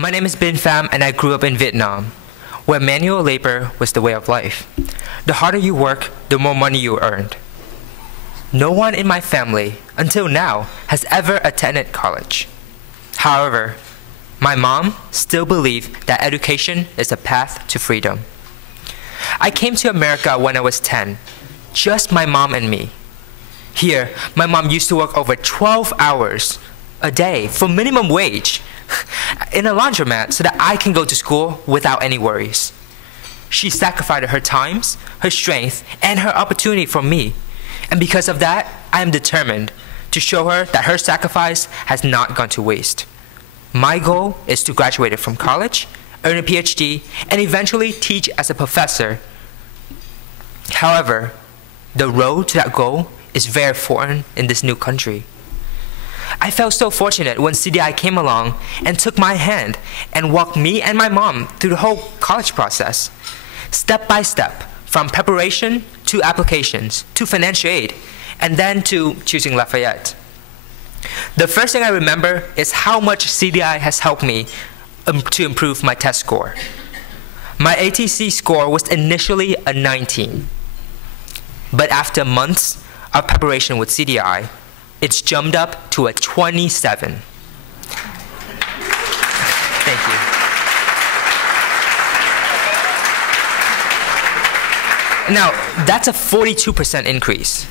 My name is Binh Pham and I grew up in Vietnam, where manual labor was the way of life. The harder you work, the more money you earned. No one in my family, until now, has ever attended college. However, my mom still believed that education is a path to freedom. I came to America when I was 10, just my mom and me. Here, my mom used to work over 12 hours a day for minimum wage in a laundromat so that I can go to school without any worries. She sacrificed her times, her strength, and her opportunity for me. And because of that, I am determined to show her that her sacrifice has not gone to waste. My goal is to graduate from college, earn a PhD, and eventually teach as a professor. However, the road to that goal is very foreign in this new country. I felt so fortunate when CDI came along and took my hand and walked me and my mom through the whole college process, step by step, from preparation to applications to financial aid, and then to choosing Lafayette. The first thing I remember is how much CDI has helped me to improve my test score. My ATC score was initially a 19, but after months of preparation with CDI, it's jumped up to a 27. Thank you. Now, that's a 42% increase.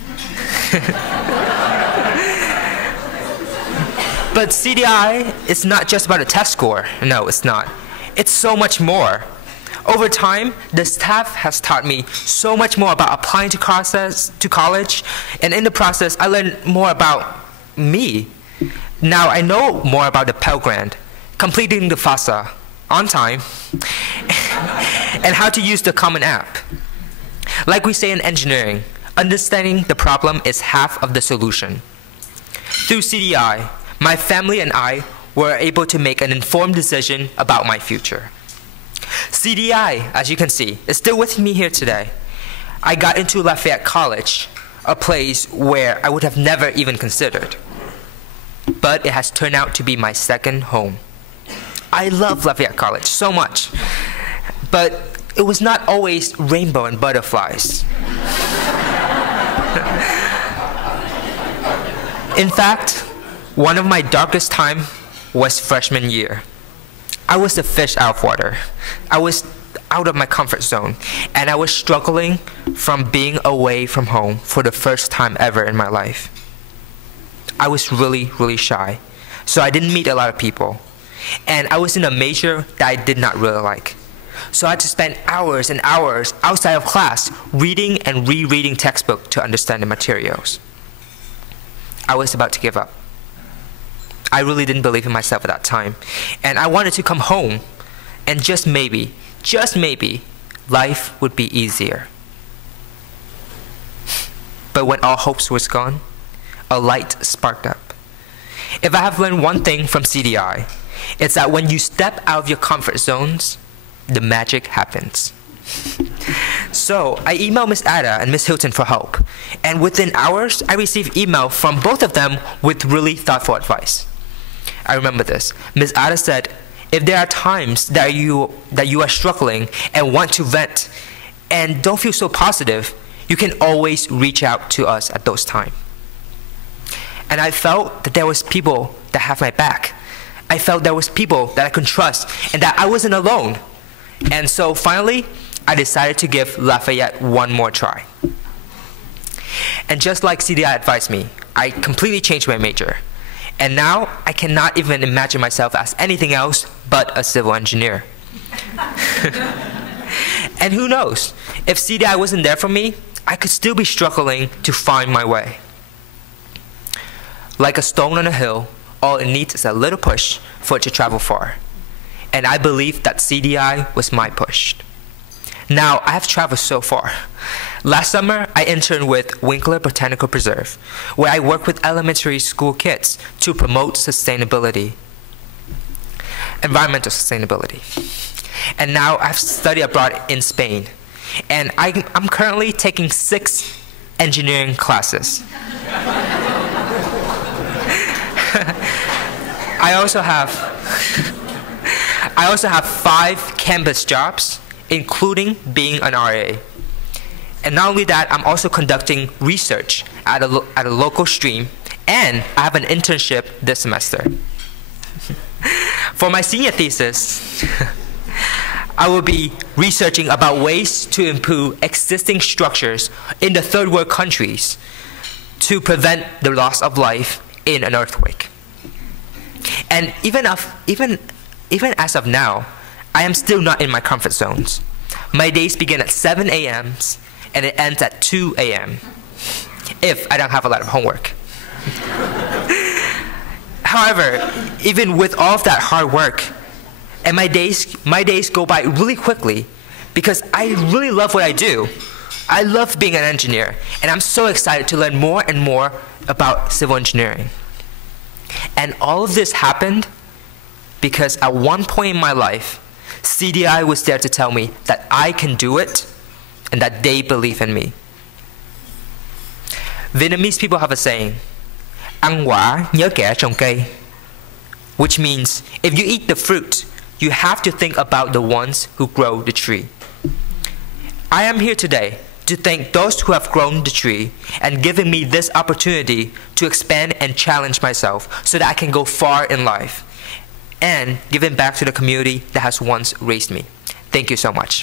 But CDI is not just about a test score. No, it's not. It's so much more. Over time, the staff has taught me so much more about applying to college, and in the process, I learned more about me. Now I know more about the Pell Grant, completing the FAFSA on time, and how to use the Common App. Like we say in engineering, understanding the problem is half of the solution. Through CDI, my family and I were able to make an informed decision about my future. CDI, as you can see, is still with me here today. I got into Lafayette College, a place where I would have never even considered. But it has turned out to be my second home. I love Lafayette College so much, but it was not always rainbow and butterflies. In fact, one of my darkest times was freshman year. I was a fish out of water. I was out of my comfort zone, and I was struggling from being away from home for the first time ever in my life. I was really, really shy, so I didn't meet a lot of people, and I was in a major that I did not really like. So I had to spend hours and hours outside of class reading and rereading textbooks to understand the materials. I was about to give up. I really didn't believe in myself at that time, and I wanted to come home, and just maybe, life would be easier. But when all hopes was gone, a light sparked up. If I have learned one thing from CDI, it's that when you step out of your comfort zones, the magic happens. So I emailed Miss Ada and Miss Hilton for help, and within hours, I received email from both of them with really thoughtful advice. I remember this. Ms. Ada said, if there are times that you are struggling and want to vent and don't feel so positive, you can always reach out to us at those times. And I felt that there was people that have my back. I felt there was people that I could trust and that I wasn't alone. And so finally, I decided to give Lafayette one more try. And just like CDI advised me, I completely changed my major. And now, I cannot even imagine myself as anything else but a civil engineer. And who knows, if CDI wasn't there for me, I could still be struggling to find my way. Like a stone on a hill, all it needs is a little push for it to travel far. And I believe that CDI was my push. Now, I have traveled so far. Last summer, I interned with Winkler Botanical Preserve, where I work with elementary school kids to promote sustainability, environmental sustainability. And now I've studied abroad in Spain, and I'm currently taking 6 engineering classes. I also have 5 campus jobs, including being an RA. And not only that, I'm also conducting research at a local stream, and I have an internship this semester. For my senior thesis, I will be researching about ways to improve existing structures in the third world countries to prevent the loss of life in an earthquake. And even as of now, I am still not in my comfort zones. My days begin at 7 a.m. and it ends at 2 a.m. if I don't have a lot of homework. However, even with all of that hard work, and my days go by really quickly because I really love what I do. I love being an engineer, and I'm so excited to learn more and more about civil engineering. And all of this happened because at one point in my life, CDI was there to tell me that I can do it and that they believe in me. Vietnamese people have a saying, ăn quả nhớ kẻ trồng cây, which means if you eat the fruit, you have to think about the ones who grow the tree. I am here today to thank those who have grown the tree and given me this opportunity to expand and challenge myself so that I can go far in life and giving back to the community that has once raised me. Thank you so much.